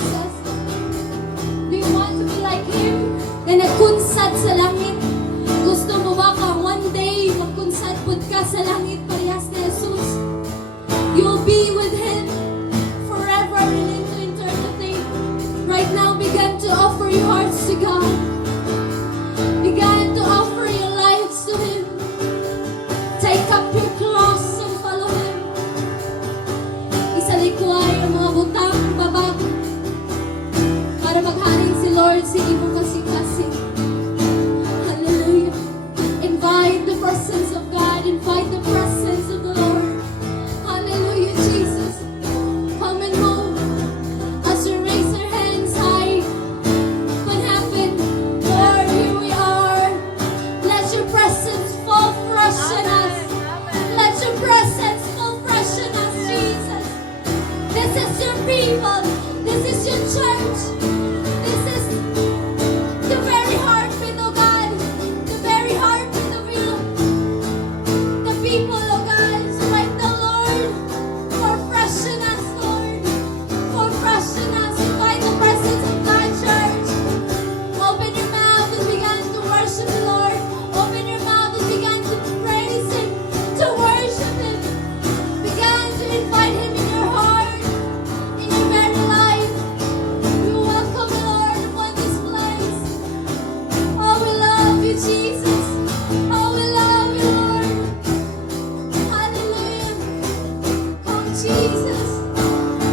Jesus? Do you want to be like Him? Na nagkunsad sa langit. Gusto mo ba ka one day magkunsad pud ka sa langit parehas ni Jesus? You'll be with Him forever and into eternity. Right now, begin to offer your hearts to God. Begin to offer your lives to Him. Take up your cross and follow Him. Isalikway ang mga butang babag para maghaling si Lord sa imong kasing-kasing. Hallelujah. Invite the presence of God. Invite the presence of the Lord. Hallelujah, Jesus. Come and move as you raise your hands high. What happened? Lord, here we are. Let your presence fall fresh in us. Let your presence fall fresh in us, Jesus. This is your people. This is your church. This is the very heartbeat of God. The very heartbeat of you. The people of God. So right now, Lord, for fresh in us, Lord. For fresh in us. Invite the presence of God, church. Open your mouth and begin to worship the Lord. Open your mouth and begin to praise Him, to worship Him. Begin to invite Him in your heart, in your very life. We welcome the Lord upon this place. Oh, we love you, Jesus. Oh, we love you, Lord. Hallelujah. Come, Jesus.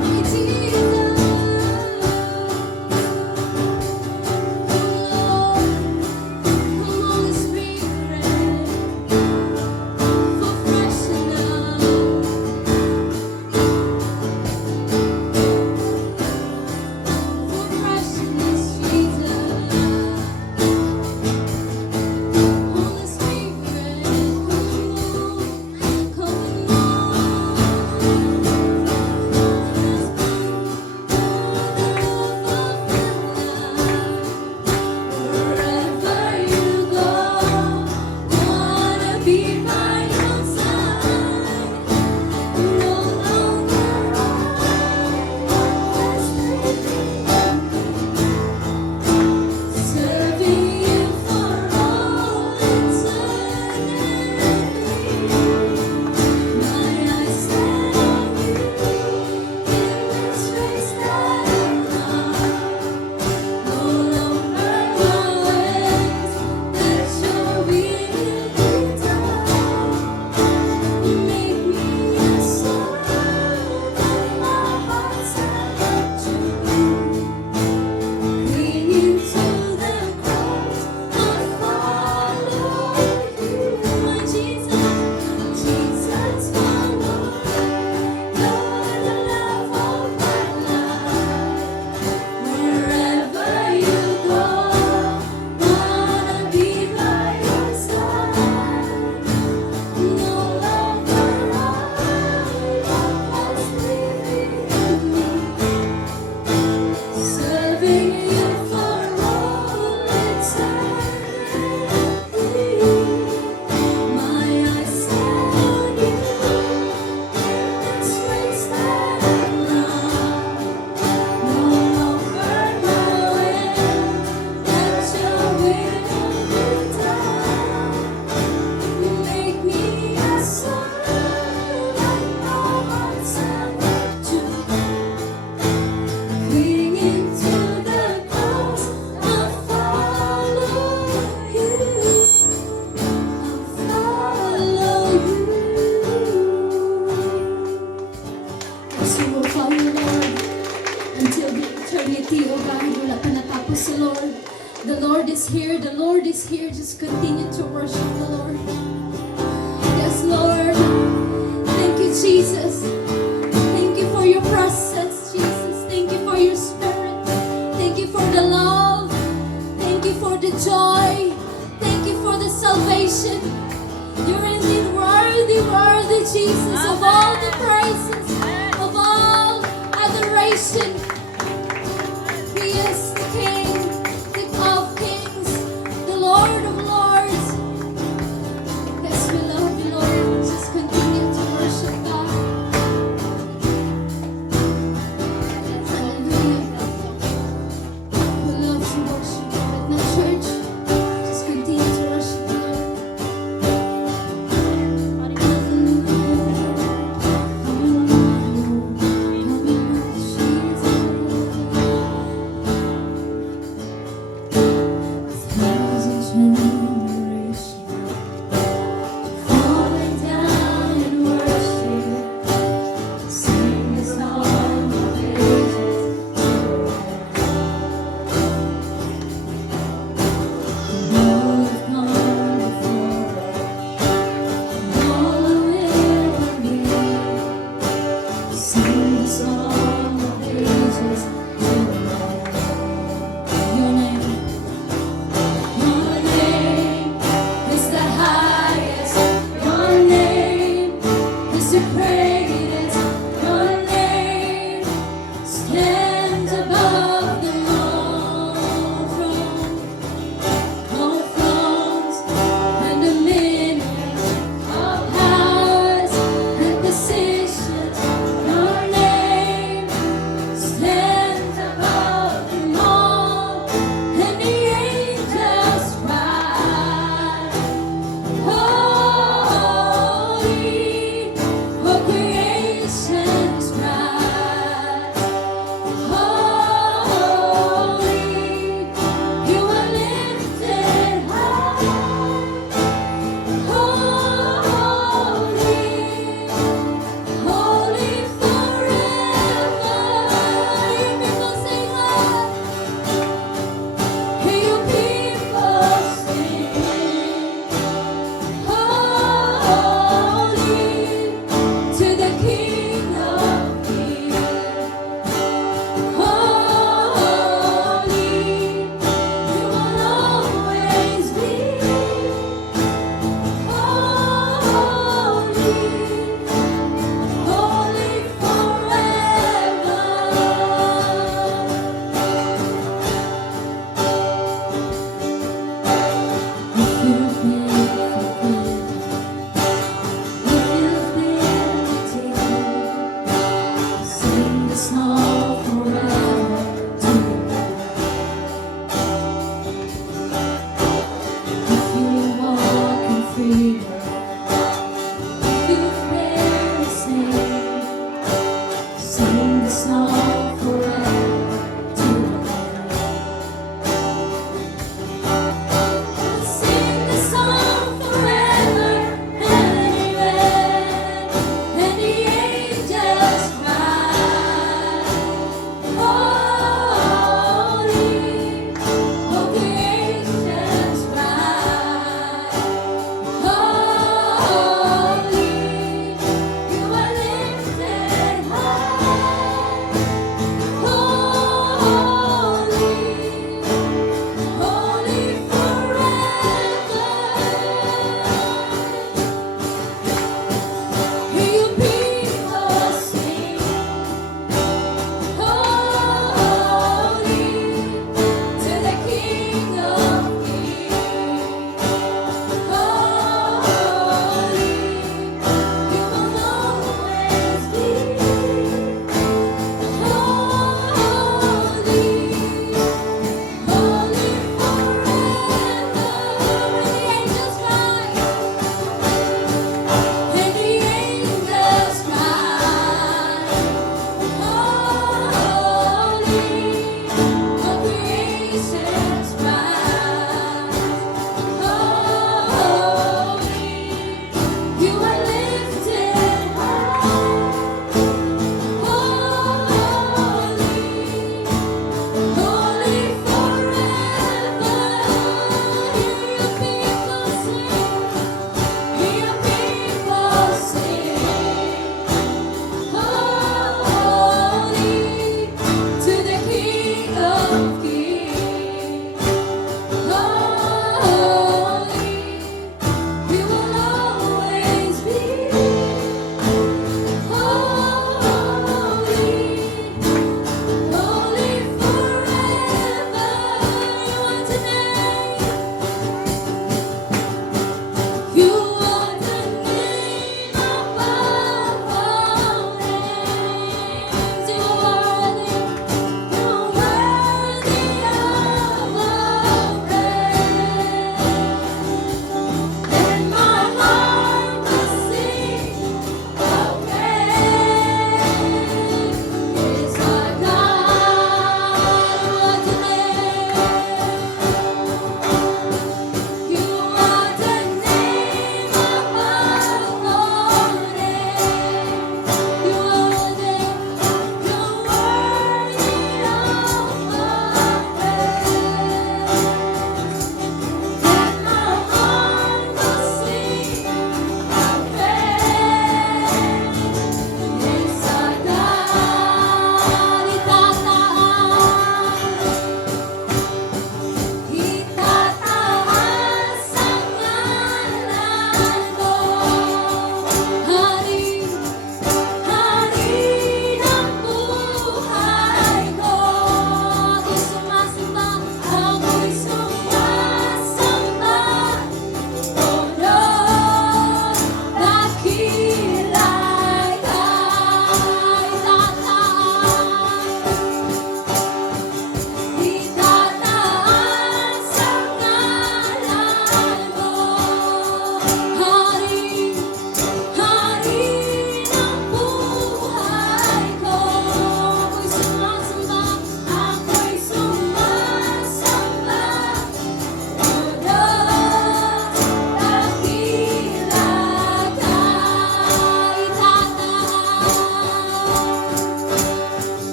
My Jesus. Come, Holy Spirit. For fresh enough. For freshness, Jesus. Holy Spirit, come and wherever you go, wanna be by your side. No longer serving you for all eternity. My eyes set on you in this race that I'm on. No longer my ways, let your will be done. Make me a son that my heart set to. Clinging to the cross, I follow you, my Jesus, Jesus, my Lord. You're the love of my life. Wherever you go, wanna be by your side. No longer was living me, serving you for all eternity. My eyes set on you, this race that I'm on. No longer my way, let your will be done. Make me a son like my heart set to. Clinging to the cross, I follow you. I follow you. Yes, we will follow you, Lord, until the eternity, oh God. Wala pa natapos si Lord. The Lord is here. The Lord is here. Just continue to worship the Lord. Yes, Lord. Thank you, Jesus. Thank you for your presence, Jesus. Thank you for your spirit. Thank you for the love. Thank you for the joy. Thank you for the salvation. You're indeed worthy, worthy, Jesus, of all the praises, of all adoration. He is the King, the King of Kings, the Lord of Lords. Yes, we love you, Lord. Just continue to worship God. Hallelujah.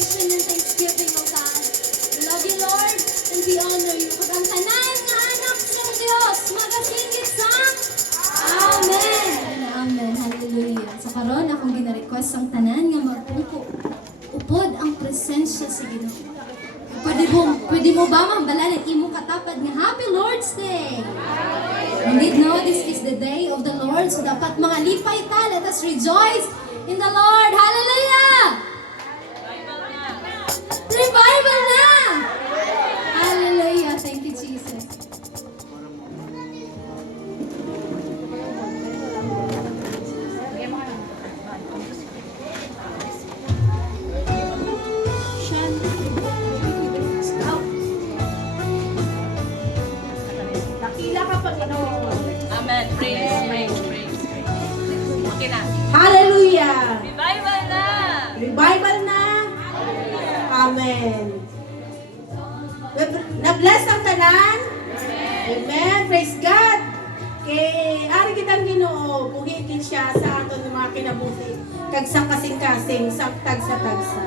celebration and thanksgiving, O God. We love you, Lord, and we honor you. Kag ang tanan nga anak sa Dios, magasingit sang Amen. Amen. Hallelujah. Sa karon akong gina-request ang tanan nga magpungko. Upod ang presensya sa Ginoo. Pwede mo ba mambalan at imong katapad nga Happy Lord's Day? Indeed, no, this is the day of the Lord. So dapat mga lipay ta, let us rejoice in the Lord. Hallelujah! Revival na! Hallelujah! Thank you, Jesus. Dakila ka, Panginoon. Amen. Praise. Okay na. Hallelujah! Revival na! Revival na! Amen. Na-bless ang tanan? Amen. Praise God! Kay ari kitang Ginoo, buhikin siya sa aton ng mga kinabuhi. Kag sa kasing-kasing, sa tagsa-tagsa.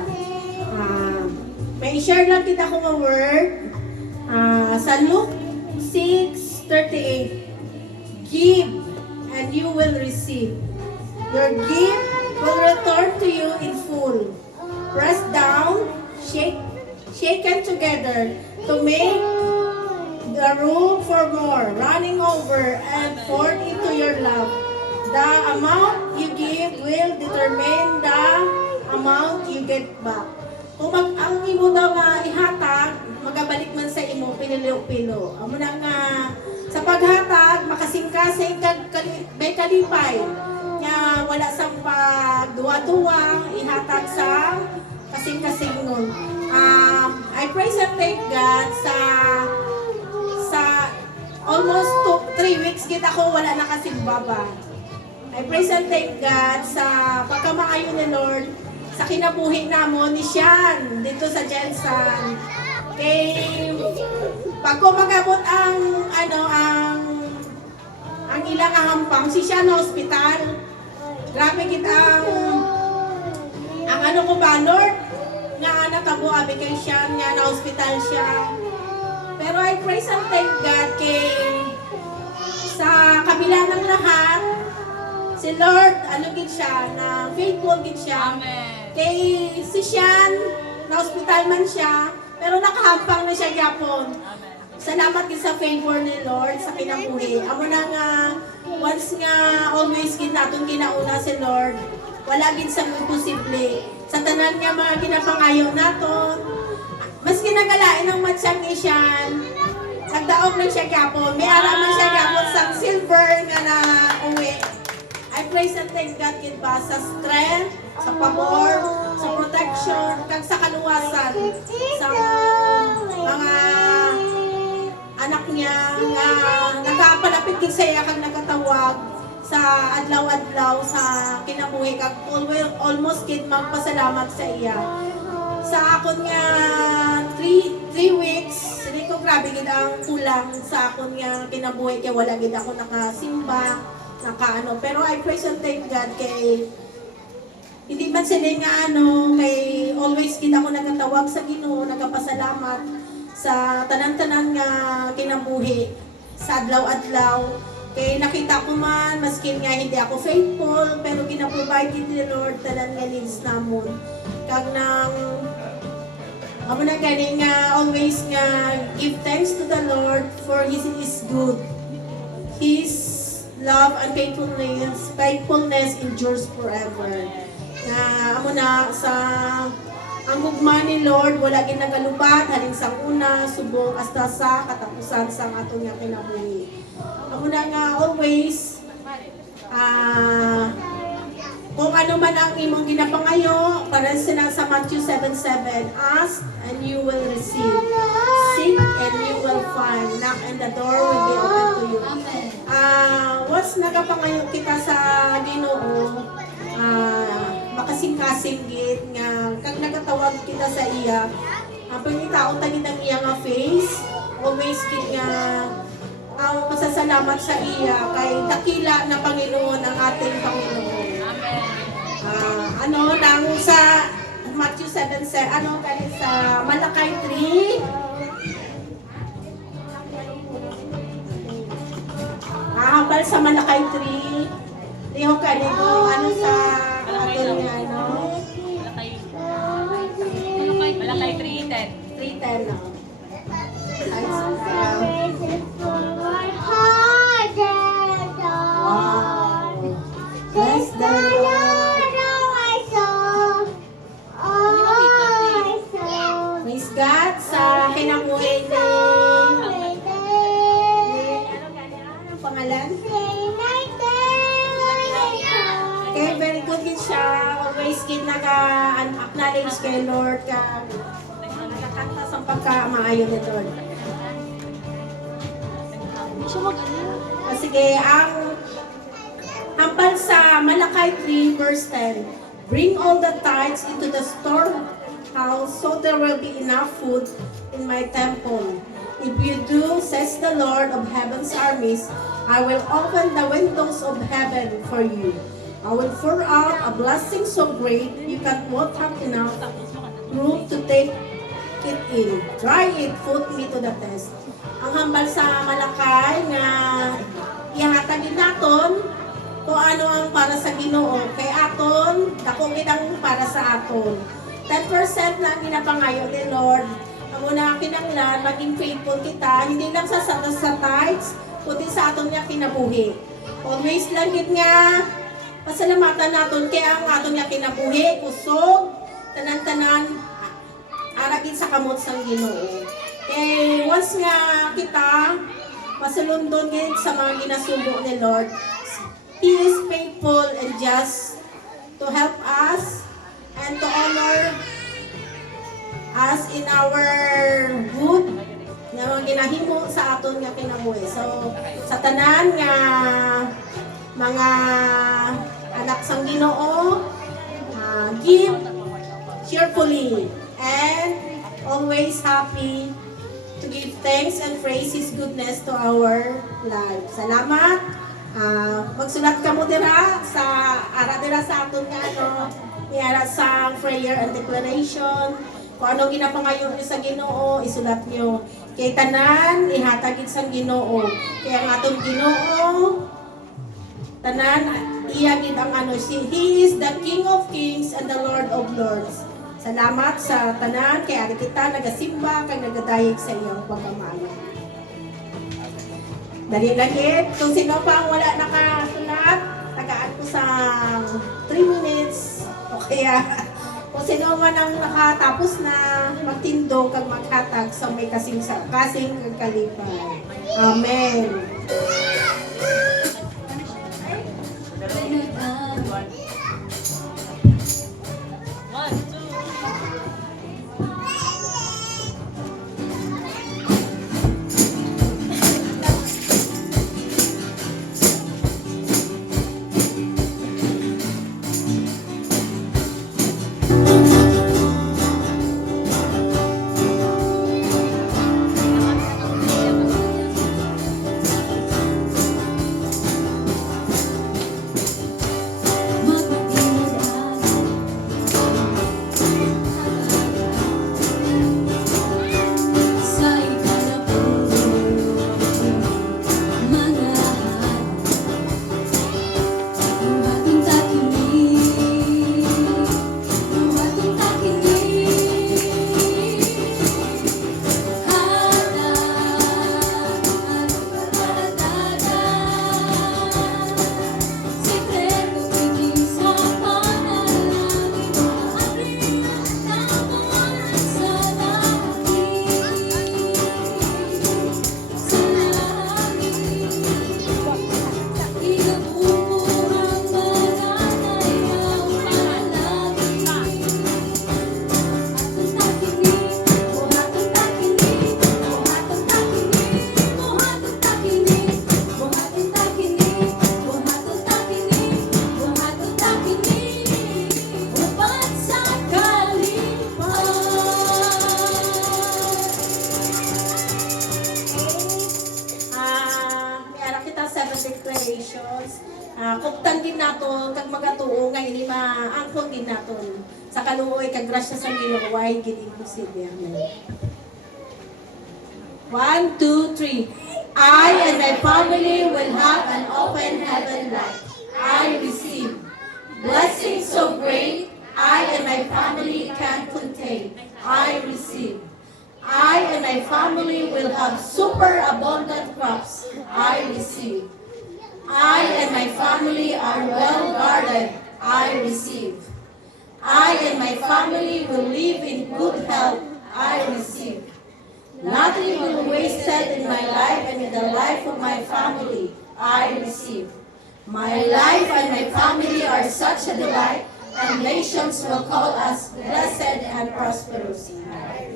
May share lang kita ko nga word. Sa Luke 6:38. Give and you will receive. Your gift will return to you in full. Press down, shaken together to make the room for more, running over and poured into your lap. The amount you give will determine the amount you get back. Kung ang imo daw nga ihatag, magabalik man sa imo pinilo-pilo. Amo na nga sa paghatag makasingkasing may kalipay. Nya wala sang pagduwa-duwa ihatag sa kasing-kasingon. I praise and thank God sa almost 3 weeks kita ko wala nakasimbaba. I praise and thank God sa pagkamaayo ni Lord sa kinabuhi namon ni Sian dito sa Jensen. Kay pag kumagabot ang ilang hampang si Sian na ospital. Grabe kita ang ko ba Lord nga natabo abi kay Sian nga na ospital siya. Pero I praise and thank God kay sa kabila ng lahat si Lord gid siya na faithful gid siya. Amen. Kay si Sian na ospital man siya pero nakahampang na siya gyapon. Salamat gid sa favor ni Lord sa kinabuhi. Amo na nga once nga always gid naton ginauna si Lord. Wala gid sa imposible. Sa tanan nga mga ginapangayo naton. Mas kinagalain ang matsyang ni Sian. Nagdaog na siya gyapon. May aram na siya gyapon sa silver nga na uwi. I praise and thank God gid ba sa strength, sa pabor, sa protection, kag sa kaluwasan sa mga anak niya nga nagapalapit gid sa iya kag nagatawag sa adlaw-adlaw sa kinabuhi kag almost gid magpasalamat sa iya. Sa akon nga 3 weeks, hindi ko grabe gid ang kulang sa akon nga kinabuhi kay wala gid ako nakasimba, nakaano. Pero I praise and thank God kay hindi man sila nga kay always gid ako nagatawag sa Ginoo, nagapasalamat sa tanan-tanan nga kinabuhi sa adlaw-adlaw. Kay nakita ko man, maskin nga hindi ako faithful, pero ginaprovide ni Lord tanan nga needs namon. Kag nang amo na gani nga always nga give thanks to the Lord for He is good. His love and faithfulness endures forever. Nga amo na sa ang gugma ni Lord wala gid nagalubat halin sang una subong hasta sa katapusan sang aton nga kinabuhi. Amo na nga always kung ano man ang imong ginapangayo, para sila sa Matthew 7:7, ask and you will receive. Seek and you will find. Knock and the door will be open to you. Amen. Once nagapangayo kita sa Ginoo, makasing-kasing gid nga kag nagatawag kita sa iya, pangitaon ta gid ang iya nga face, always gid nga ang pasasalamat sa iya kay dakila na Panginoon ang ating Panginoon. Amen. Nang sa Matthew 7, galing sa Malakay 3. Hambal sa Malakay 3. Liho ka nito, sa aton nga, Malakay 3:10. 3:10 na. Wow. Bless the Lord. Praise God sa kinabuhi ni... Anong pangalan? Okay, very good din siya. Always kin nag-acknowledge kay Lord ka. Nakakanta sa pagka-maayon ni Lord. Sige, ang hambal sa Malakay 3 verse 10. Bring all the tithes into the storehouse so there will be enough food in my temple. If you do, says the Lord of heaven's armies, I will open the windows of heaven for you. I will pour out a blessing so great you won't have enough room to take it in. Try it, put me to the test. Ang hambal sa Malakay nga ihatagin naton kung ano ang para sa Ginoo. Kay aton, dako kitang para sa aton. 10% lang ginapangayo ni Lord. Ang una kinanglan, maging faithful kita, hindi lang sa tithes, kundi sa aton nga kinabuhi. Always lang gid nga pasalamatan naton kay ang aton nga kinabuhi, kusog, tanan-tanan, aragin sa kamot sang Ginoo. Kay once nga kita masulundon gid sa mga ginasugo ni Lord, He is faithful and just to help us and to honor us in our good nga mga ginahimo sa aton nga kinabuhi. So sa tanan nga mga anak sang Ginoo, give cheerfully and always happy to give thanks and praise His goodness to our lives. Salamat. Magsulat ka mo dira sa sa aton nga iara sa prayer and declaration. Kung anong ginapangayon niyo sa Ginoo, isulat niyo. Kay tanan ihatagid sa Ginoo. Kaya ang aton Ginoo tanan iyagid ang He is the King of Kings and the Lord of Lords. Salamat sa tanan kay ari kita nagasimba kay nagadayeg sa iyang pagmamahal. Dali lagit, kung sino pa ang wala nakasulat, tagaan ko sa 3 minutes. O kaya, kung sino man ang nakatapos na magtindo kag maghatag sa may kasing kag kalipay. Amen. makuptan din nato kag magatuo nga ini maangkon din naton sa kaluoy kag grasya sa Ginoo way gid imposible. Amen. 1, 2, 3. I and my family will have an open heaven light. I receive blessings so great I and my family can't contain. I receive. I and my family will have super abundant crops. I receive. I and my family are well guarded. I receive. I and my family will live in good health. I receive. Nothing will be wasted in my life and in the life of my family. I receive. My life and my family are such a delight, and nations will call us blessed and prosperous. Amen.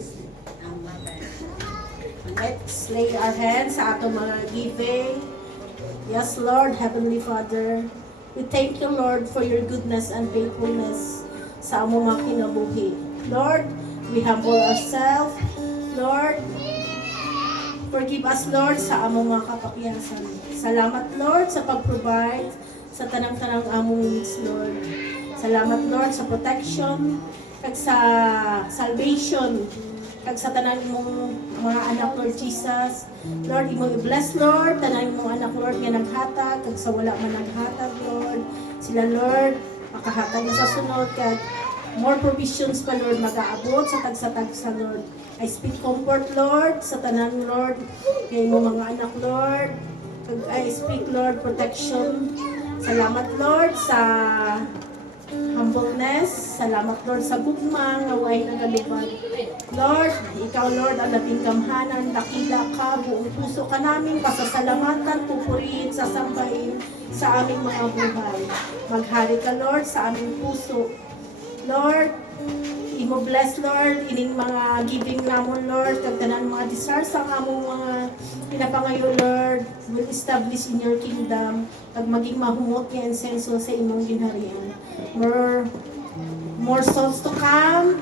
Let's lay our hands sa atong mga giving. Yes, Lord, Heavenly Father, we thank you, Lord, for your goodness and faithfulness sa among mga kinabuhi. Lord, we humble ourselves. Lord, forgive us, Lord, sa among mga kapakyasan. Salamat, Lord, sa pag-provide sa tanang-tanang among needs, Lord. Salamat, Lord, sa protection, kag sa salvation, kag sa tanang mong mga anak, Lord Jesus. Lord, imo i-bless, Lord, tanang mong anak, Lord, nga naghatag, kag sa wala man naghatag, Lord. Sila, Lord, makahatag na sa sunod, kag more provisions pa, Lord, mag-aabot sa tagsa-tagsa, Lord. I speak comfort, Lord, sa tanan, Lord, kay mo mga anak, Lord. I speak, Lord, protection. Salamat, Lord, sa humbleness. Salamat, Lord, sa gugma, nga way nagalubad. Lord, ikaw, Lord, ang labing kamhanan, dakila ka, buong puso ka namin, pasasalamatan, pupurihin, sasambahin sa aming mga buhay. Maghari ka, Lord, sa aming puso. Lord, imo bless, Lord, ining mga giving namon, Lord, kag tanan mga desires ang among mga pinapangayo, Lord, will establish in your kingdom, kag maging mahumot nga insenso sa imong ginharian. More souls to come,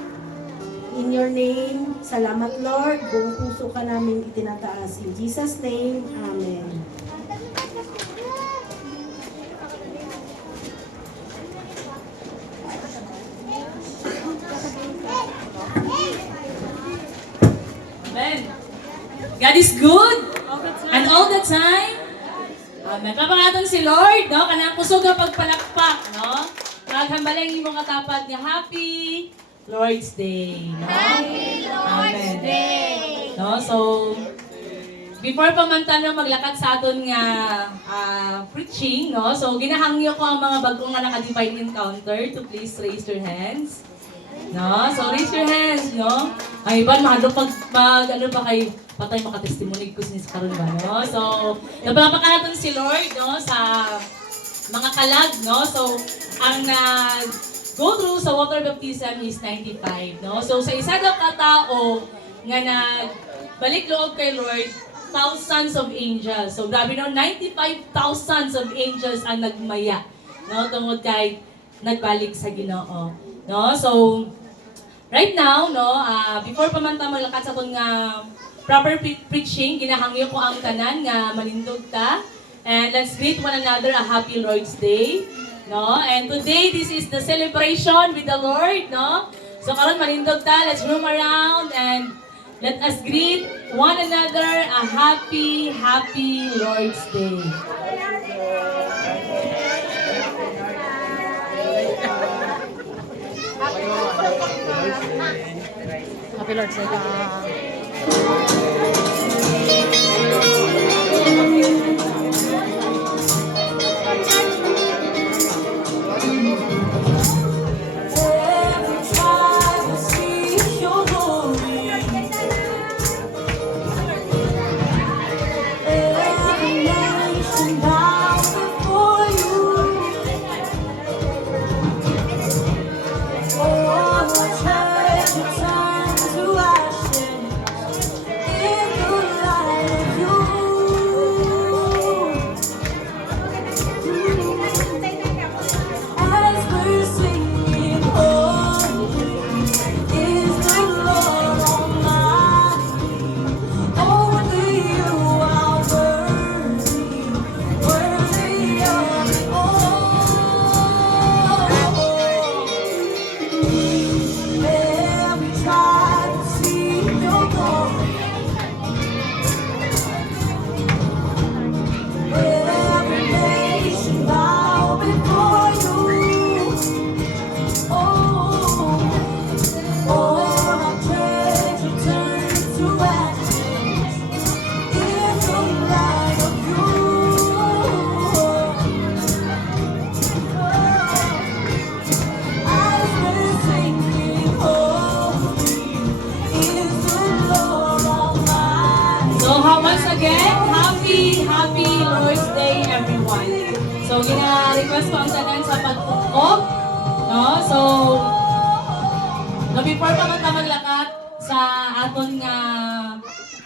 in your name. Salamat, Lord, buong puso ka namin itinataas. In Jesus' name, Amen. Amen. God is good. And all the time. Amen. Papangaton si Lord, no? Kanang kusog nga pagpalakpak, no? Maghambalang yung mga tapat niya. Happy Lord's Day, no? Happy Lord's Amen. Day! No? So, before pa man tayo maglakad sa aton nga preaching, no? So, ginahangyo ko ang mga bagong nga naka-divine encounter to please raise your hands. No? So, raise your hands, no? Ay, iban, ano pa kayo, patay makatestimonig ko since karon ba, no? So, napapakanaton si Lord, no? Sa mga kalag, no? So, ang go through sa water baptism is 95, no? So, sa isa daw katao nga nagbalik loob kay Lord, thousands of angels. So, grabe no, 95,000 of angels ang nagmaya, no? Tungod kay nagbalik sa Ginoo. No? So, right now, no, before pa man ta malakad sa kung proper preaching, ginahangyo ko ang tanan nga manindog ta. And let's greet one another a happy Lord's Day. No? And today, this is the celebration with the Lord. No? So, karon manindog ta, let's roam around and let us greet one another a happy, happy Lord's Day. Happy Lord's Day. Time to ashes. before pa man ta maglakat sa aton nga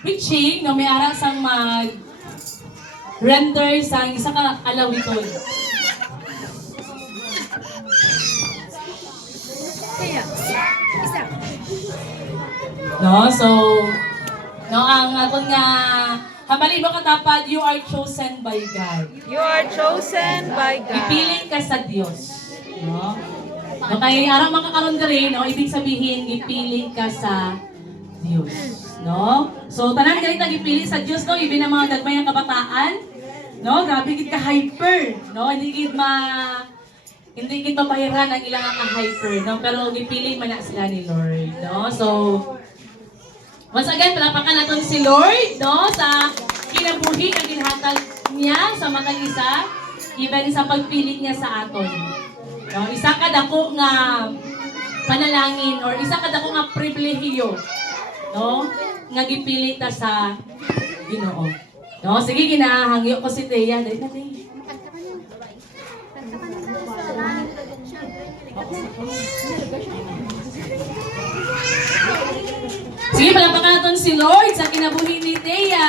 preaching, no, may ara sang mag-render sa isa ka alawiton. No, so, no, ang aton nga hamali mo katapad, you are chosen by God. You are chosen by God. Ipiling ka sa Diyos. No? No, kaya arang makakaroon ka rin, no, ibig sabihin, ipiling ka sa Diyos. No? So, tanan galit na ipiling sa Diyos, no? Ibig na mga gagmay ng kabataan. No? Grabe gid ka hyper. No? Hindi gid mabahiran ang ilang ka-hyper. No? Pero ipiling man na sila ni Lord. No? So, once again, palapakan natin si Lord, no, sa kinabuhi na ginhatag niya sa matag isa, even sa pagpilit niya sa aton. No, isa ka dako nga panalangin or isa ka dako nga pribilehiyo, no, nga gipili ta sa Ginoo. No, sige ginahangyo ko si Teya, dali na Teya. Sige, palapakan natin si Lord sa kinabuhi ni Teya.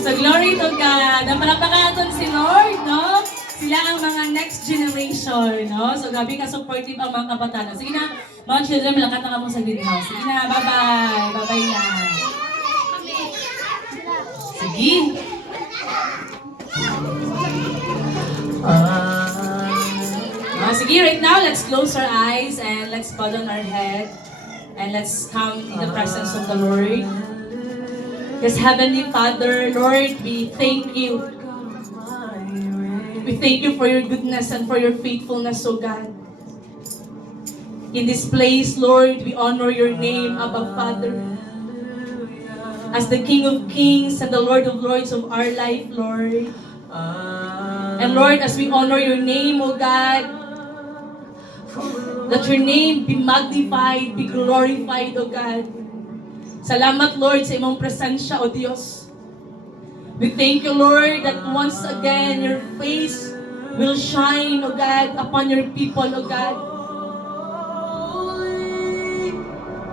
So glory to God. Napalakpakan natin si Lord, no? Sila ang mga next generation, no? So gabi ka supportive ang mga kabataan. Sige na, mga children, malakat na ka mo sa greenhouse. Sige na, bye-bye. Bye-bye na. Sige. Sige, right now, let's close our eyes and let's bow down our head and let's come in the presence of the Lord. Yes, Heavenly Father, Lord, we thank you. We thank you for your goodness and for your faithfulness, O God. In this place, Lord, we honor your name, Abba Father. As the King of Kings and the Lord of Lords of our life, Lord. And Lord, as we honor your name, O God, Let your name be magnified, be glorified, O God. Salamat, Lord, sa imong presensya, O Diyos. We thank you, Lord, that once again, your face will shine, O God, upon your people, O God.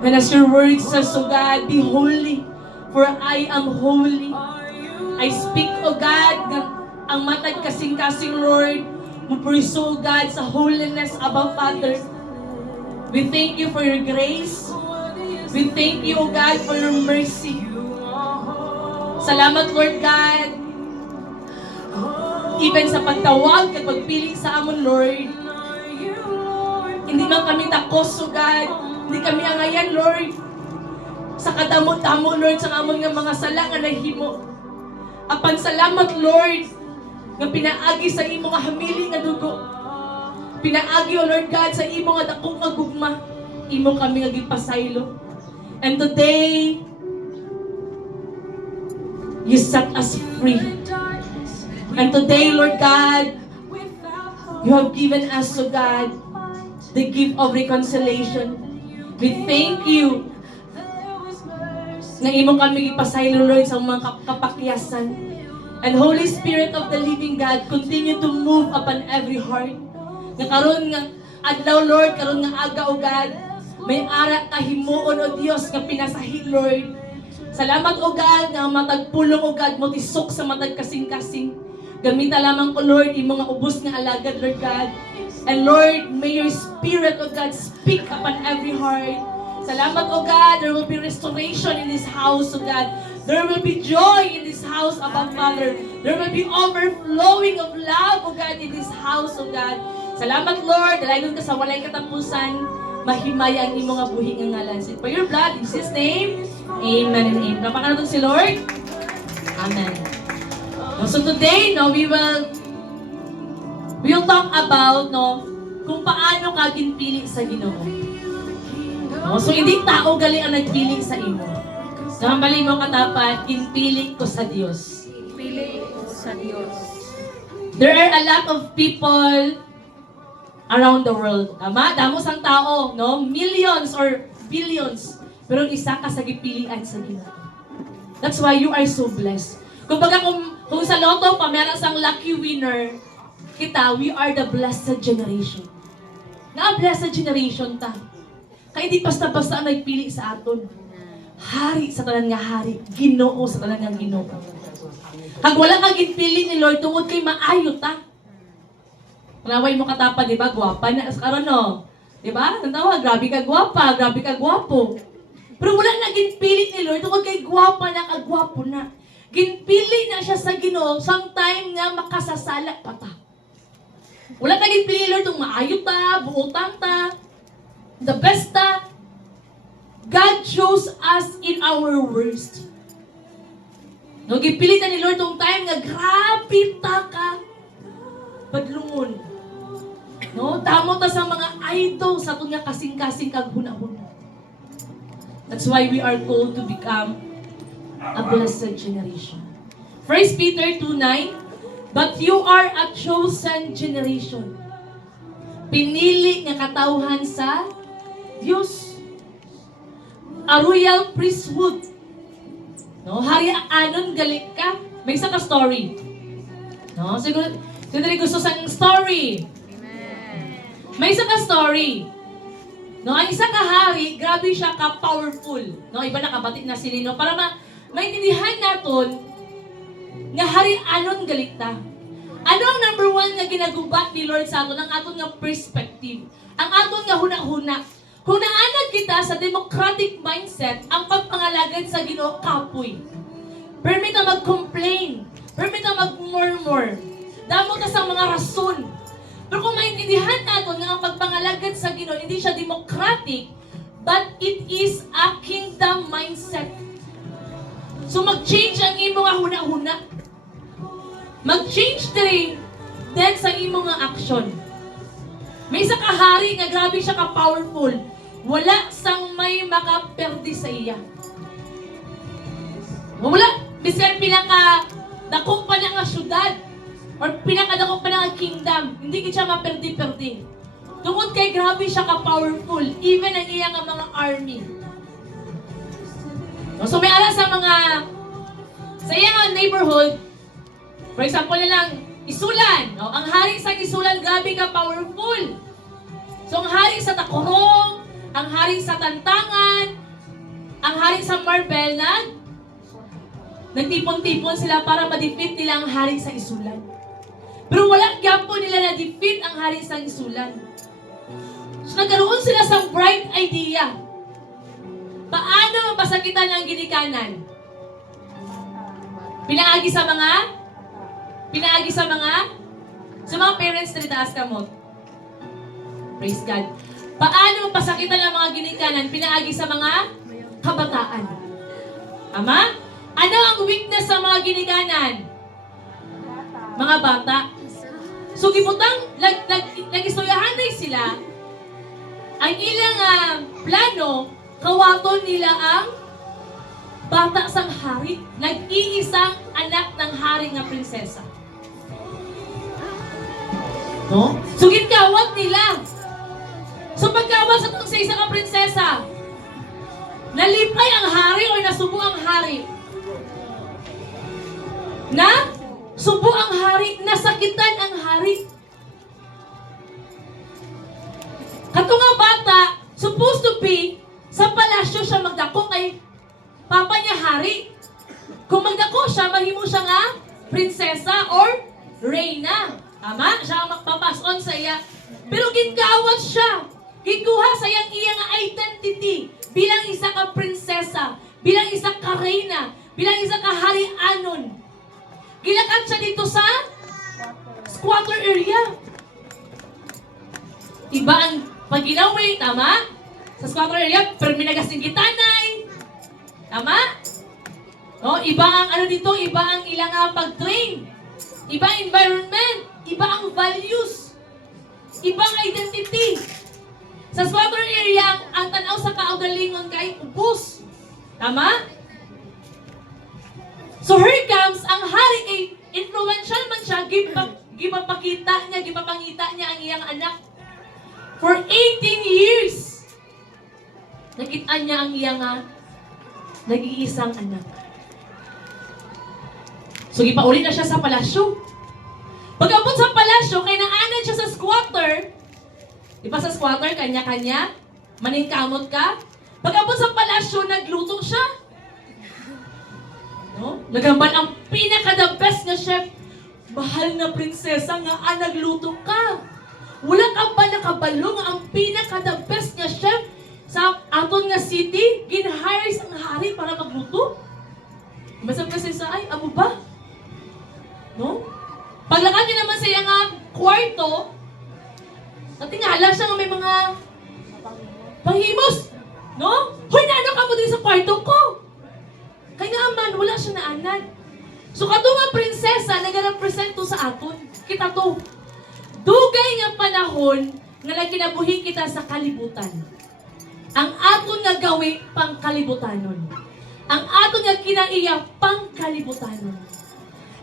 And as your word says, O God, be holy, for I am holy. I speak, O God, ng ang matag kasing-kasing, Lord, mo pursue, God, sa holiness, Abba Father. We thank you for your grace. We thank you, O God, for your mercy. Salamat, Lord God. Even sa pagtawag at pagpili sa amon, Lord, hindi man kami takos, O God. Hindi kami angayan, Lord. Sa kadamot-damo, Lord, sa amon nga mga sala nga nahimo. Apan salamat, Lord, nga pinaagi sa imo nga hamili nga dugo. Pinaagi, O Lord God, sa imo nga dakong nga gugma. Imo kami nga gipasaylo. And today, you set us free. And today, Lord God, you have given us, O God, the gift of reconciliation. We thank you na imo kami ipasaylo, Lord, sa mga kapakyasan. And Holy Spirit of the living God, continue to move upon every heart. Nga karon nga adlaw, Lord, karon nga aga, O God, may ara kahimuon, O Dios, nga pinasahi, Lord. Salamat, O God, nga matag pulong, O God, mo tisok sa matag kasing-kasing. Gamita lamang ko, Lord, imo nga ubos nga alagad, Lord God. And Lord, may your Spirit, O God, speak upon every heart. Salamat, O God, there will be restoration in this house, O God. There will be joy in this house, Abba Father. There will be overflowing of love, O God, in this house, O God. Salamat, Lord, dalayon ka sa walay katapusan, mahimaya ang imo nga buhi nga ngalan. For your blood, in Jesus' name, amen and amen. Napaka natin si Lord. Amen. So today, no, we will talk about, no, kung paano ka ginpili sa Ginoo. No? So hindi tao gali ang nagpili sa imo. Nambali mo katapat, ginpili ko sa Dios. Pili sa Diyos. There are a lot of people around the world. Tama? Damos ang tao, no? Millions or billions. Pero isa ka sa gipilian sa Ginoo. That's why you are so blessed. Kumbaga kung sa loto pa meron sang lucky winner, kita, we are the blessed generation. Na blessed generation ta. Kaya di basta-basta ang nagpili sa aton. Hari sa tanan nga hari, Ginoo sa tanan nga Ginoo. Hag wala kang ginpili ni Lord tungod kay maayo ta. Naway mo katapa, di ba? Gwapa na karon no. Di ba? Nantawa, grabe ka gwapa, grabe ka gwapo. Pero wala na ginpili ni Lord tungod kay gwapa na, kagwapo na. Ginpili na siya sa Ginoo sometime nga makasasala pa ta. Wala na ginpili ni Lord tungod maayo ta, buotan ta, the best ta. God chose us in our worst. No, ginpili na ni Lord tong time nga grabe ta ka. Badlungon. No, damo ta sa mga idol sa itong nga kasing-kasing kag huna-huna. That's why we are called to become a blessed generation. 1 Peter 2:9, but you are a chosen generation. Pinili nga katawhan sa Dios. A royal priesthood. No, hari anon galit ka. May isa ka story. No, siguro gusto sa story. May isa ka story. No, ang isa ka hari, grabe siya ka-powerful. No, iba na kabati na sinino para maintindihan naton nga hari anon galit ta. Ano ang number one nga ginagubat ni Lord sa aton, ang aton nga perspective, ang aton nga huna-huna. Hunaanag kita sa democratic mindset ang pagpangalagad sa Ginoo kapoy. Permit na mag-complain, permit na mag-murmur. Damo ka sa mga rason. Pero kung maintindihan natin nga ang pagpangalagad sa Ginoo, hindi siya democratic, but it is a kingdom mindset. So mag-change ang imo nga huna-huna. Mag-change din sa imo nga action. May isa ka hari nga grabe siya ka-powerful. Wala sang may makaperdi sa iya. Wala. Bisan pinaka-dakong pa na nga syudad or pinakadakong pa na nga kingdom. Hindi siya maperdi-perdi. Tungod kay grabe siya ka-powerful. Even ang iyang mga army. So may ara sa iyang neighborhood, for example na lang, Isulan. No? Ang hari sa Isulan, grabe ka powerful. So ang hari sa Tacorong, ang hari sa Tantangan, ang hari sa Marbel, nagtipon-tipon sila para ma-defeat nila ang hari sa Isulan. Pero walang gapo nila na-defeat ang hari sa Isulan. So nagkaroon sila sa bright idea. Paano mapasakitan ang ginikanan? Pinaagi sa mga parents na taas ka mo. Praise God. Paano mapasakitan ang mga ginikanan? Pinaagi sa mga kabataan. Ama? Ano ang weakness sa mga ginikanan? Mga bata. So, gibutang, nag-istoryahan na sila, ang ilang plano, kawaton nila ang bata sang hari, nag-iisang anak ng hari nga prinsesa. No? So, gitawag nila. So, pagkawag sa itong sa isang prinsesa, nalipay ang hari o nasubo ang hari? Na? Subo ang hari, nasakitan ang hari. Kato nga bata, supposed to be, sa palasyo siya magdako kay papa niya hari. Kung magdako siya, mahimo siya nga prinsesa or reyna. Tama? Siya ang magpapason sa iya. Pero gingkawat siya. Gikuha sa iyang identity bilang isa ka prinsesa, bilang isa ka reyna, bilang isa ka hari-anon. Gilakad siya dito sa squatter area. Iba ang pag-ginawi, tama? Sa squatter area, pero minagasing gitanay. Tama? No, iba ang dito, iba ang ilang pag-train. Iba ang environment, iba ang values, iba ang identity. Sa squatter area, ang tanaw sa kaugalingon kay ubos. Tama? So here comes, ang hari, influential man siya, gipapangita niya ang iyang anak. For 18 years, nakita niya ang iyang nag-iisang anak. So, gipauli na siya sa palasyo. Pag-abot sa palasyo, kay naanad siya sa squatter. Di ba sa squatter, kanya-kanya? Maningkamot ka? Pag-abot sa palasyo, nagluto siya. No? Nagambal ang pinaka-the best na chef. Mahal na prinsesa nga, nagluto ka. Wala ka ba nakabalo nga ang pinaka-the best na chef sa aton nga city? Gin-hire ang hari para magluto? Masam kasi sa, amo ba? No? Paglakad niya naman sa iyang kwarto, natingala siya nga may mga panghimos. No? Hoy, naano ka mo din sa kwarto ko? Kaya nga man, wala siya naanad. So, kato nga prinsesa, nag-represent to sa aton. Kita to. Dugay nga panahon nga nagkinabuhi kita sa kalibutan. Ang aton nga gawi, pangkalibutanon. Ang aton nga kinaiya, pangkalibutanon.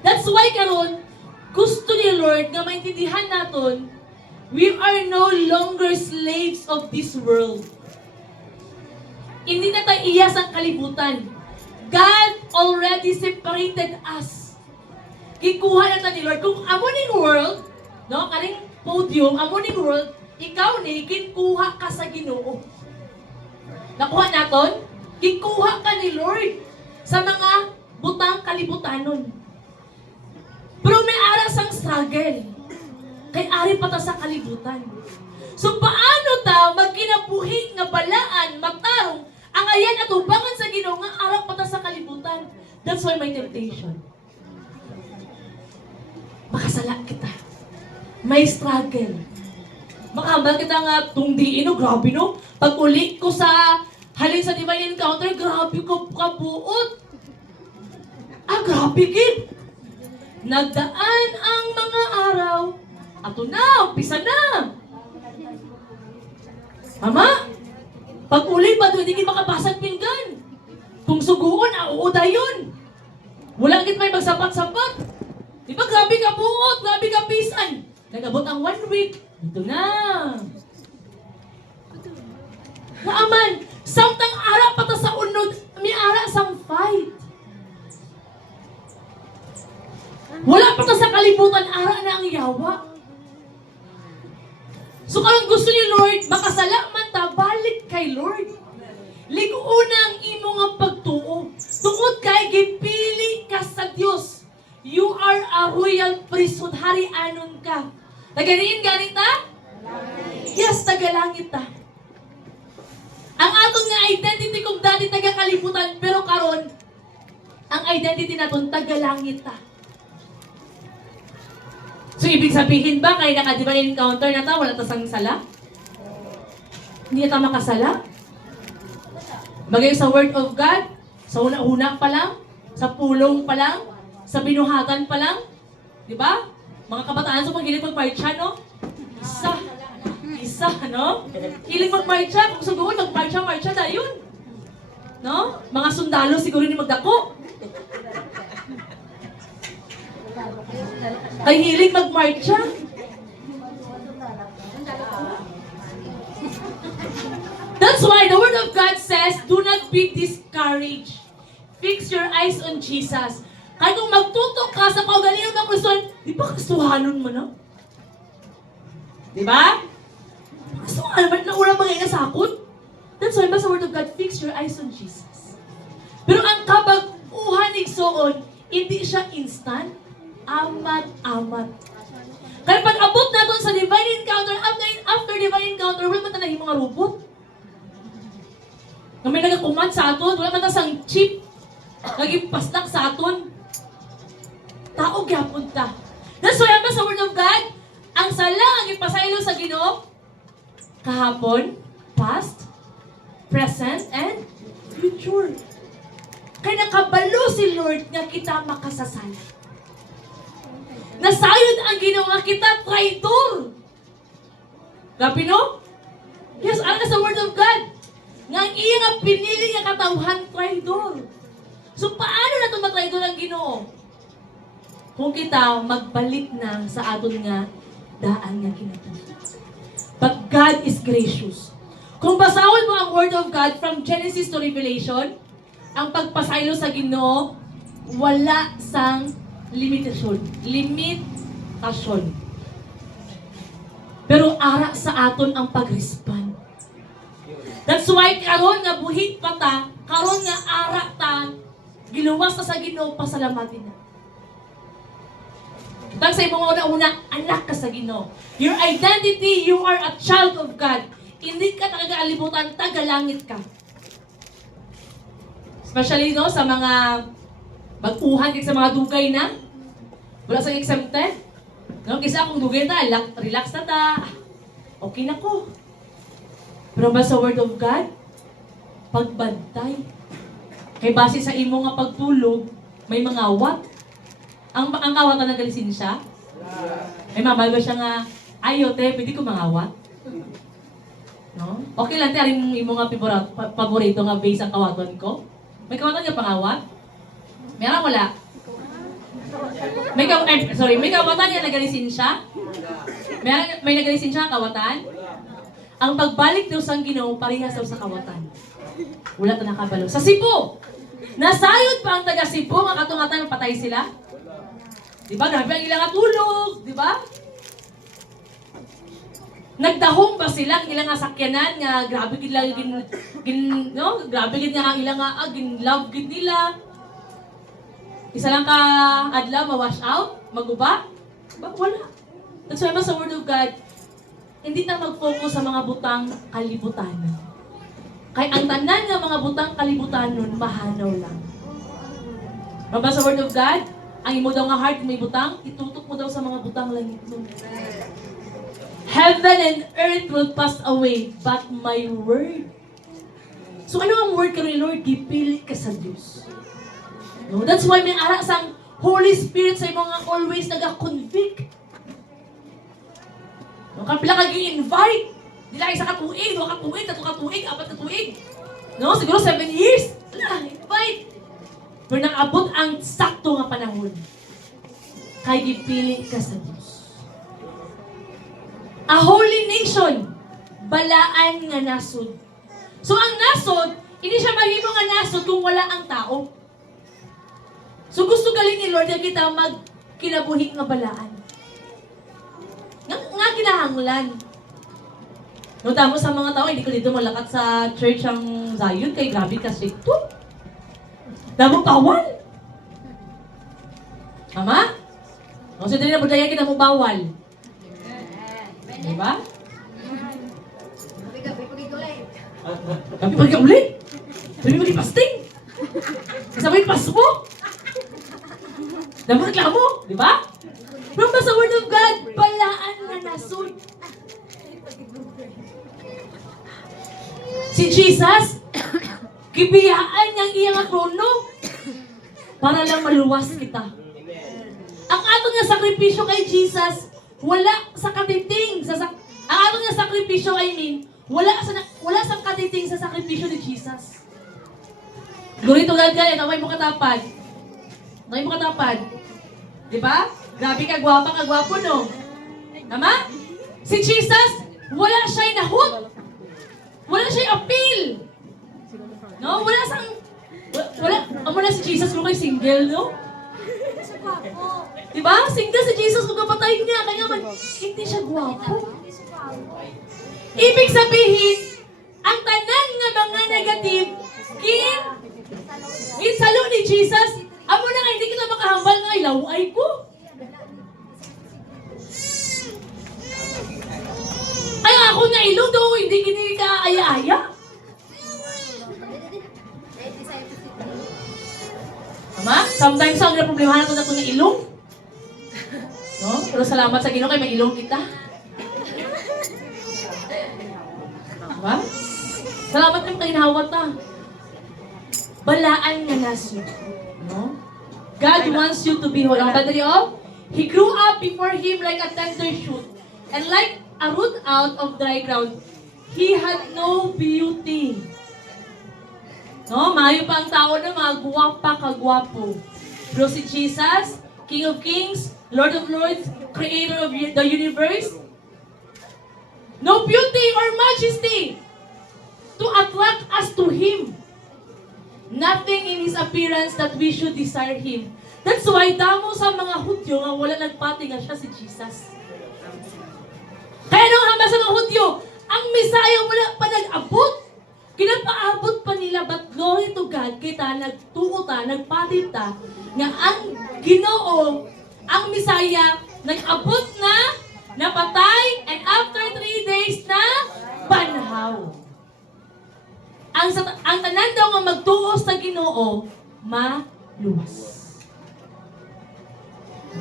That's why karon gusto ni Lord nga maintindihan naton, we are no longer slaves of this world. Hindi na tayo iyas ang kalibutan. God already separated us. Gikuha na tayo ni Lord. Kung amo ning world, no, kaning podium, amo ning world, ikaw ni, gikuha ka sa Ginoo. Nakuha naton? Gikuha ka ni Lord sa mga butang kalibutanon. Pero may aras ang struggle. Kay ari pa ta sa kalibutan. So paano ta magkinabuhi nga balaan, magtarong, ang ayan at ubangan sa Ginoo nga arap pa ta sa kalibutan. That's why my temptation. Makasala kita. May struggle. Makambal kita nga tungdiin, no? Grabe, no? Pag uli ko sa halin sa divine encounter, grabe ko kabuot. Grabe, gid. Nagdaan ang mga araw. Ato na, umpisa na. Ama, pag uli pa doon, hindi makabasag pinggan. Kung suguon, uuda yun. Wala git may magsapat-sapat. Di ba, grabe ka buot, grabe ka pisan. Nagabot ang 1 week. Ito na. ang yawa. So karon gusto ni Lord, makasala man ta, balik kay Lord. Ligo-una ang imo nga pagtuo. Tungod kay gipili ka sa Dios. You are a royal priesthood, hari-anon ka. Taganiin ganit ta? Yes, tagalangit ta. Ang aton nga identity kung dati taga-kalibutan, pero karon ang identity naton tagalangit ta. So, ibig sabihin ba, kaya naka-divine encounter na ta, wala ta sang sala? Hindi na ta makasala? Bagay sa Word of God, sa una-una pa lang, sa pulong pa lang, sa binuhatan pa lang, di ba? Mga kabataan sa mga hilig mag-marcha, no? Isa, no? Hilig mag-marcha, kung suguon, mag-marcha na yun. No? Mga sundalo siguro ni magdako. Ay hilig magmarcha. That's why the Word of God says, do not be discouraged. Fix your eyes on Jesus. Kaya kung magtutok ka sa kaugalingan ng Kristohan, di ba Kristohanon mo na? Di ba? Kristohanon, ba't naura mga inasakot? That's why sa Word of God, fix your eyes on Jesus. Pero ang kabag-uhan ni Igsoon, hindi siya instant. Amat-amat. Kaya pag abot natin sa divine encounter, after divine encounter, wala man tanahin mga robot. Na may nag-command sa aton, wala man tasang chip. Naging pastak sa aton. Tao gyapon ta. That's why ba sa Word of God, ang sala ang ipasaylo sa Ginoo kahapon, past, present, and future. Kaya nakabalo si Lord nga kita makasasala. Nasayod ang ginawa kita, traitor. Grabe no? Yes, alam sa Word of God. Nga ang iya nga pinili nga katawhan, traitor. So paano na ito matraitor ang Ginoo? Kung kita magbalik na sa aton nga daan nga kinabuhi. But God is gracious. Kung basahon mo ang Word of God from Genesis to Revelation, ang pagpasaylo sa Ginoo, wala sang limitasyon. Pero ara sa aton ang pag-respond. That's why karon nga buhit pa ta, karon nga ara ta, giluwas ta sa Ginoo, pasalamatin na. Tag sa imong una-una, anak ka sa Ginoo. Your identity, you are a child of God. Hindi ka taga-alibutan, taga-langit ka. Especially no, sa mga baguhan, sa mga dugay na, wala sa exempted. No, kisa akong dugay na, relax na ta. Okay na ko. Pero ba sa Word of God, pagbantay. Kay base sa imo nga pagtulog, may mga awat. Ang awat na nagalisin siya. May mabalba siya nga, ayote, pwede ko mga awat. No? Okay lang, tayo imo nga paborito nga base ang kawaton ko. May kawatan niya pang awat? Meron wala? May kawatan niya nagalisin siya? May nagalisin siya kawatan? Ang pagbalik daw sa Ginoo, parehas daw sa kawatan. Wala ito nakabalo. Sa Cebu! Nasayod pa ang taga Cebu, nga katungatan patay sila? Diba? Grabe ang ilang tulog, diba? Nagdahong ba sila ang ilang sakyanan nga grabe gid lang grabe gid nga ang ilang love gid nila. Isa lang ka adlaw ma-wash out, maguba? Ba wala. That's why sa Word of God, hindi na mag-focus sa mga butang kalibutan. Kay ang tanan nga mga butang kalibutan nun, mahanaw lang. Ba sa Word of God, ang imo daw nga heart may butang, itutok mo daw sa mga butang langit nun. Heaven and earth will pass away, but my word. So ano ang word ka rin, Lord? Gipili ka sa Diyos. No? That's why may ara sang Holy Spirit sa mga always nag-convict. No? Kapila ka i-invite. Dila isa katuig, 2 katuig, 3 katuig, 4 katuig. No? Siguro 7 years. Wala, invite. Pero nang-abot ang sakto nga panahon. Kay gipili ka sa Diyos. A holy nation, balaan nga nasod. So ang nasod, hindi siya mahimo nga nasod kung wala ang tao. So gusto galing ni Lord na kita magkinabuhi nga balaan. mga kinahanglan. No, tamo sa mga tao, hindi ko dito malakat sa church ang Zion, kay grabe ka stricto. Damong bawal. Tama? O, so din na budaya kita mo bawal. Diba? Kami pag-uli. Kami mag-ipasting. Kasabay pas mo. Damong reklamo. Diba? Pero sa Word of God, balaan na nasud. Si Jesus, kibiyaan niyang iyang trono para lang maluwas kita. Ang ato nga sakripisyo kay Jesus, wala sa katiting. Ang ato nga sakripisyo, wala sa katiting sa sakripisyo ni Jesus. Glory to God ka, kamay mo katapad. Kamay mo katapad. Diba? Grabe ka, gwapa ka, gwapo, no? Tama? Si Jesus, wala siya'y nahut. Wala siya'y appeal. No? Amo na si Jesus kung kayo single, no? Diba? Single si Jesus kung kapatay niya, kaya man, hindi siya gwapo. Ibig sabihin, ang tanan nga mga negative, salo ni Jesus, amo na nga, hindi kita makahambal nga ilaway ko. Kaya ako na ilong daw, hindi kini ka aya-aya. Tama? Sometimes ang problemahan ko na ito ng ilong. No? Pero salamat sa Ginoo kay may ilong kita. Diba? Salamat ng kainhawat na. Balaan nga naso. No? God wants you to be whole. Ang badali of, He grew up before Him like a tender shoot. And like a root out of dry ground, He had no beauty. No? Mayo pa ang tao na mga guwapa kagwapo. Pero si Jesus, King of Kings, Lord of Lords, Creator of the universe, no beauty or majesty to attract us to Him. Nothing in His appearance that we should desire Him. That's why damo sa mga Hudyo nga wala nagpati nga siya si Jesus. Kaya nung hamba sa mga Hudyo, ang Messiah wala pa nag-abot. Kinapaabot pa nila, but glory to God, kita nagtuo ta, nagpatid ta, nga ang Ginoo, ang Messiah, nag-abot na, napatay, and after 3 days na, banhaw. Ang tanan daw nga magtuo sa Ginoo, maluwas.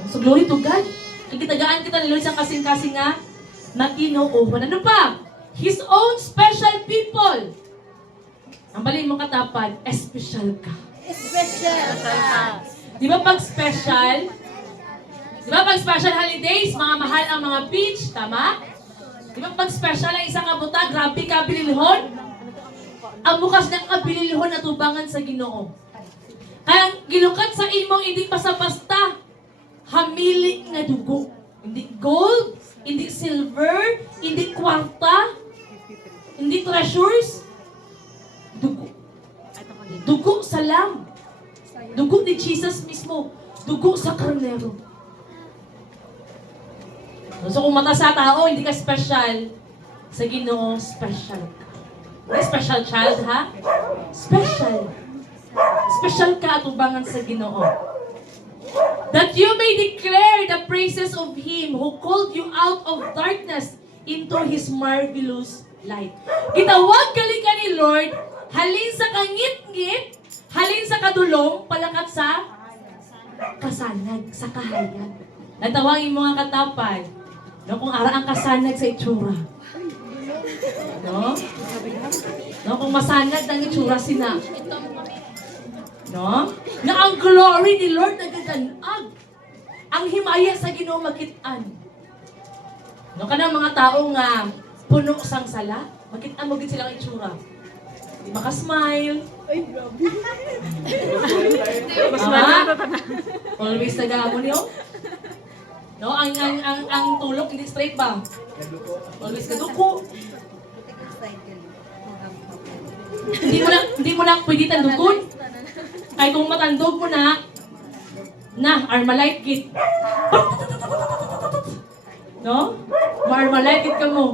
So glory to God. Kagitagaan kita ni Lord sa kasing-kasing nga, maginoohan. Ano pa? His own special people. Ang balin mo katapad, special ka. Di ba pag special? Di ba pag special holidays, mga mahal ang mga beach, tama? Di ba pag special ang isang kabuta, grabe ka bililhon? Ang bukas ng kabililhon na tubangan sa Ginoo. Kaya gilukat sa imong hindi basta-basta, hamili nga dugo. Hindi gold, hindi silver, hindi kwarta, hindi treasures. Dugo. Dugo sa lamb. Dugo ni Jesus mismo. Dugo sa karnero. So kung mata sa tao, hindi ka special. Sa Ginoo, special ka. May special child, ha? Special. Special ka atubangan sa Ginoo. That you may declare the praises of Him who called you out of darkness into His marvelous light. Gitawag kali ka ni Lord, halin sa kangit-ngit, halin sa kadulong, palakat sa kasanag, sa kahayag. Natawagin mga katapad, no, kung ara ang kasanag sa itsura. No? No, kung masanag ng itsura sina. No? Na ang glory ni Lord nagaganag. Ang himaya sa Ginoo makitaan. No, kanang mga tao nga puno sang sala, makitaan mo gid silang itsura. Di maka-smile. Ay, grabe. Always nag-aamon yun. No, ang tulok hindi straight ba? Always kaduko. Hindi mo lang pwede tandukon. Kaya kung matandog mo na, Armalite kit. No? Marmalade ka mo.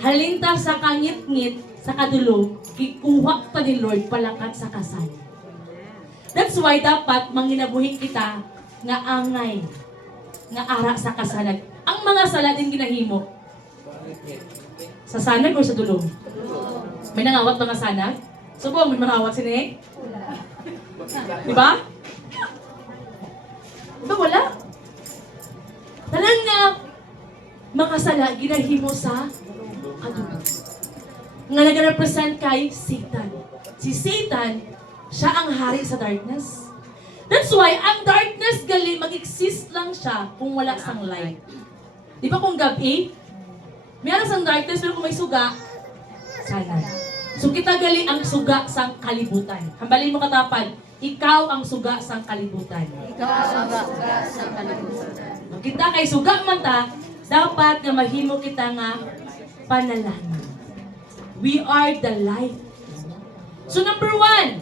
Halinta sa kangit-ngit, sa kadulog, kikuha pa ni Lord palakat sa kasal. That's why dapat manginabuhi kita nga angay, nga ara sa kasalag. Ang mga sala din ginahimo. Sa sanag o sa dulog? May nangawat mga sanag? Subo, may nangawat sini? Diba? Diba wala? Talang nga, mga sala, ginahimo sa kadulog. Nga nag-represent kay Satan. Si Satan, siya ang hari sa darkness. That's why, ang darkness gali, mag-exist lang siya kung wala sang light. Di ba kung gabi, meron sang darkness, pero kung may suga, sana. So kita gali ang suga sang kalibutan. Hambalin mo katapan, ikaw ang suga sang kalibutan. Ikaw ang suga sa kalibutan. Kung kita kay suga man ta, dapat nga mahimo kita nga panalangin. We are the light. So number 1,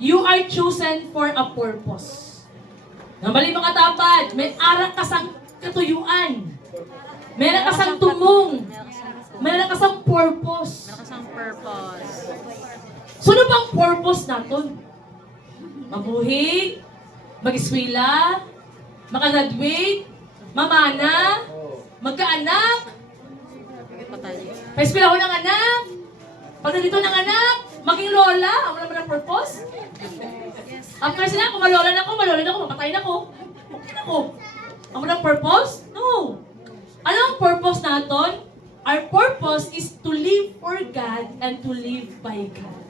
you are chosen for a purpose. Hambalin mo katapan, may ara ka sang katuyuan. Meron ka sang tumong. Meron ka sang purpose. Nakasang purpose. So ano bang purpose natin? Mabuhi, mag-eskwela, makagraduate, mamana, magkaanak, Patay. pa-eskwela ko ng anak, pag nandito ng anak, maging lola, ang wala mo ng purpose. After sila, kung malola na ako, mapatay na ako. Okay na ako. Ang wala ng purpose? No. Ano ang purpose natin? Our purpose is to live for God and to live by God.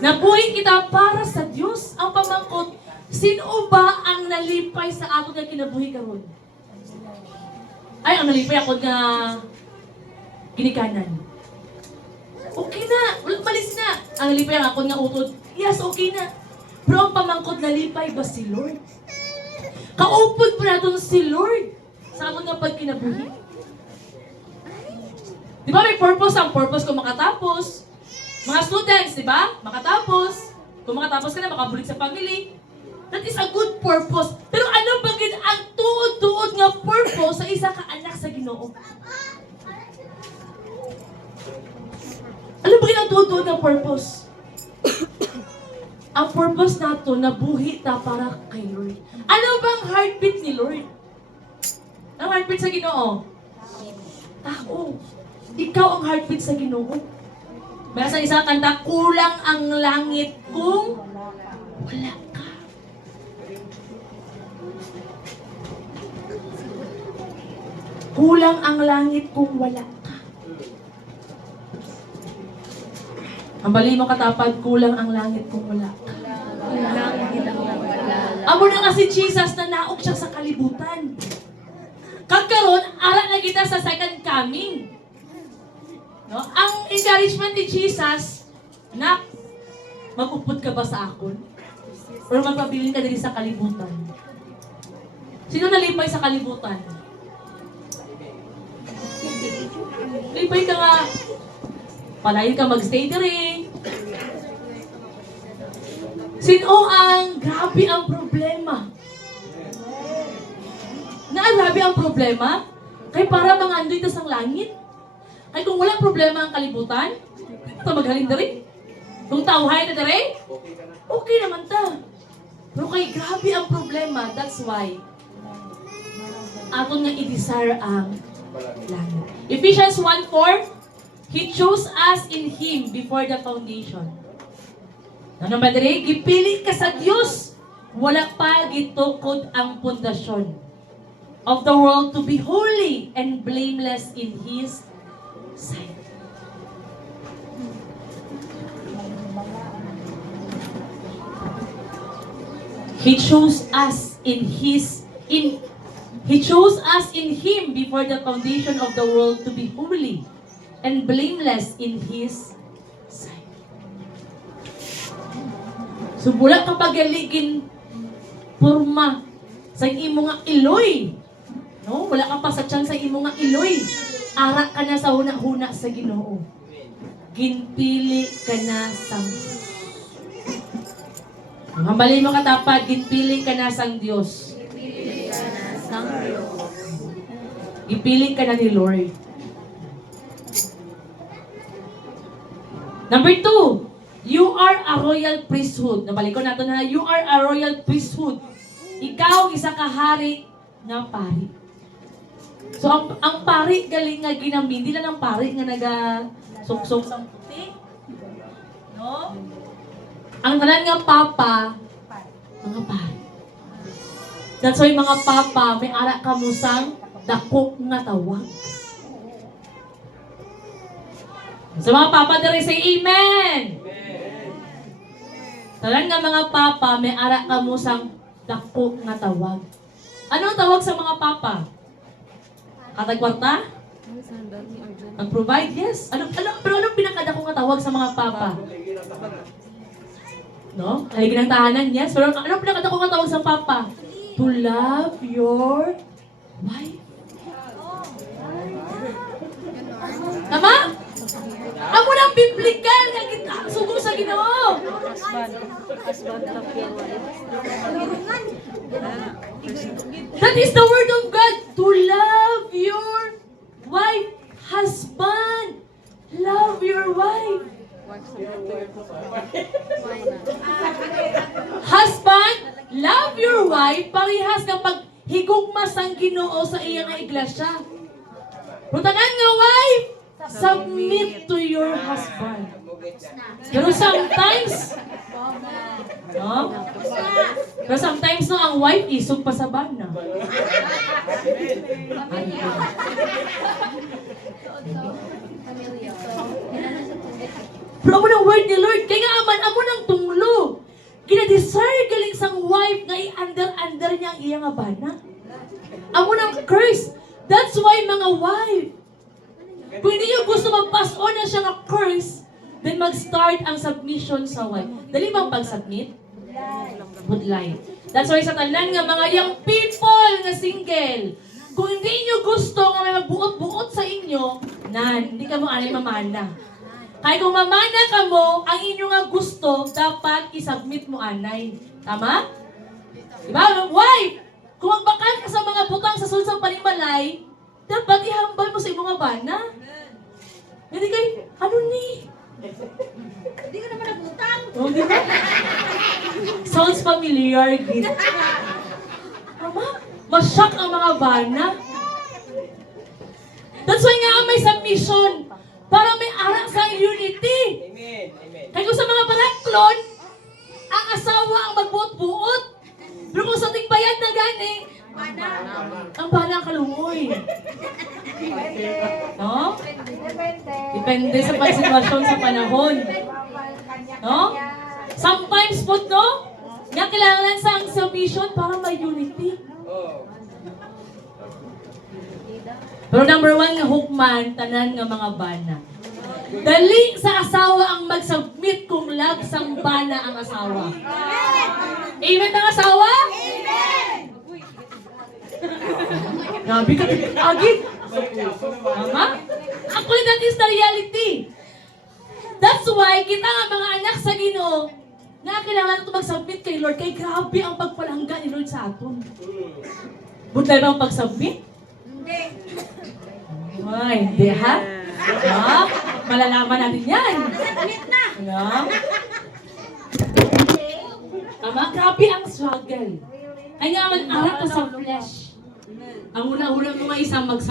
Nabuhay kita para sa Diyos. Ang pamangkot, sino ba ang nalipay sa ato na kinabuhi karon? Ay, ang nalipay ako nga ginikanan. Okay na, malis na. Ang nalipay ako nga utod. Yes, okay na. Pero ang pamangkot, nalipay ba si Lord? Kaupod pa natin si Lord sa ato nga pagkinabuhi. Di ba may purpose? Ang purpose kung makatapos. Mga students, di ba? Makatapos. Kung makatapos ka na, makabulit sa family. That is a good purpose. Pero ano bagid ang tuod-tuod nga purpose sa isa ka anak sa Ginoo? Ano bagid ang tuod-tuod nga purpose? Ang purpose nato na buhi ta para kay Lord. Ano bang heartbeat ni Lord? Ang heartbeat sa Ginoo? Tao. Ikaw ang heartbeat sa Ginoo. May sa isang kanta, kulang ang langit kung wala ka. Kulang ang langit kung wala ka. Ang bali mo katapad, kulang ang langit kung wala ka. Amo na nga si Jesus na naok siya sa kalibutan. Kagkaroon, ara na kita sa second coming. No? Ang encouragement ni Jesus, na mag-upod ka ba sa akon? Or magpabilin ka dali sa kalibutan? Sino nalipay sa kalibutan? Lipay ka nga. Palayin ka magstay diri. Sino ang grabe ang problema? Grabe ang problema? Kay para mga andoy tas ang langit? Ay kung walang problema ang kalibutan, ito maghalin na rin. Kung tauhay na rin, okay naman ta. Pero kay grabe ang problema, that's why aton nga i-desire ang langit. Ephesians 1:4, He chose us in Him before the foundation. Ano ba diri? Gipili ka sa Dios, wala pa gitukod ang pundasyon of the world to be holy and blameless in His sight. He chose us in Him before the foundation of the world to be holy and blameless in His sight. So wala ka pagaligin porma sa imo nga iloy. No, wala ka pa sa tiyan sa imo nga iloy. Ara ka na sa huna-huna sa Ginoo. Ginpili ka na sang Diyos. Ang hambalin mo katapat, ginpili ka na sang Diyos. Ipili ka na ni Lord. Number 2, you are a royal priesthood. Nabalik ko natin na, you are a royal priesthood. Ikaw, isa ka hari na pari. So, ang pari galing nga ginamit, hindi lang ang pari nga naga-suksok sa puti. No? Ang tanan nga papa, mga pari. That's why mga papa, may ara ka mo sang dako nga tawag. Sa mga papa dere say amen. Tanan nga mga papa, may ara ka mo sang dako nga tawag. Ano ang tawag sa mga papa? Katagkwarta? Mag-provide? Yes. Pero anong pinakadako nga tawag sa mga papa? No? Haligi ng tahanan? Yes. Pero anong pinakadako nga tawag sa papa? To love your wife. Tama? Amo nang biblical nga kita sugo sa Ginoo. Husband love your wife. That is the word of God. To love your wife. Husband, love your wife. Husband, love your wife. Parehas kapag higugmas ang Ginoo sa iya nga iglesia. Putanan nga wife, submit to your husband. Pero sometimes, no? Pero sometimes no, ang wife isog pa sa bana. Pero amo ng word ni Lord, kaya nga aman, amo ng tunglo. Ginadesire galing sang wife nga i-under niya ang iya nga bana. Amo ng curse. That's why mga wife, kung hindi nyo gusto mag-pass on na siya nga curse, then mag-start ang submission sa wife. Dali bang pag-submit? Budlay. That's why sa tanan nga mga young people nga single, kung hindi nyo gusto nga may magbuot-buot sa inyo, hindi ka mo anay mamana. Kaya kung mamana ka mo, ang inyo nga gusto, dapat isubmit mo anay. Tama? Diba? Wife, kung magbakan ka sa mga butang sa sulsang panimalay, dapat ihambal mo sa imong mga bana. Hindi kayo, ano ni? Hindi ka naman nagutang. Oh, di ba? Sounds familiar, gid. Tama? Masyak ang mga bana. That's why nga may submission. Para may arang sa unity. Amen. Amen. Kaya kung sa mga baraklon, ang asawa ang magbuot-buot. Pero kung sa tingbayad na gani, ang bana ang kalungoy. No? Depende sa pagsitwasyon sa panahon. No? Sometimes po, no? Nga kailangan sa ang submission para may unity. Oh. Pero number 1 nga hukman, tanan nga mga bana. Dali sa asawa ang mag-submit kung lag sang bana ang asawa. Amen mga asawa? Amen! Grabe ka, agit. Tama? Actually, that is the reality. That's why, kita nga mga anak sa Ginoo, na kailangan ito mag-submit kay Lord, kay grabe ang pagpalangga ni Lord sa aton. Butlay ba ang pag-submit? Hindi. Ay, hindi ha? Ha? Malalaman natin yan. Submit na. No? Tama? Grabe ang struggle. Ay nga man, arat ka sa flesh. Ang una-una mga isang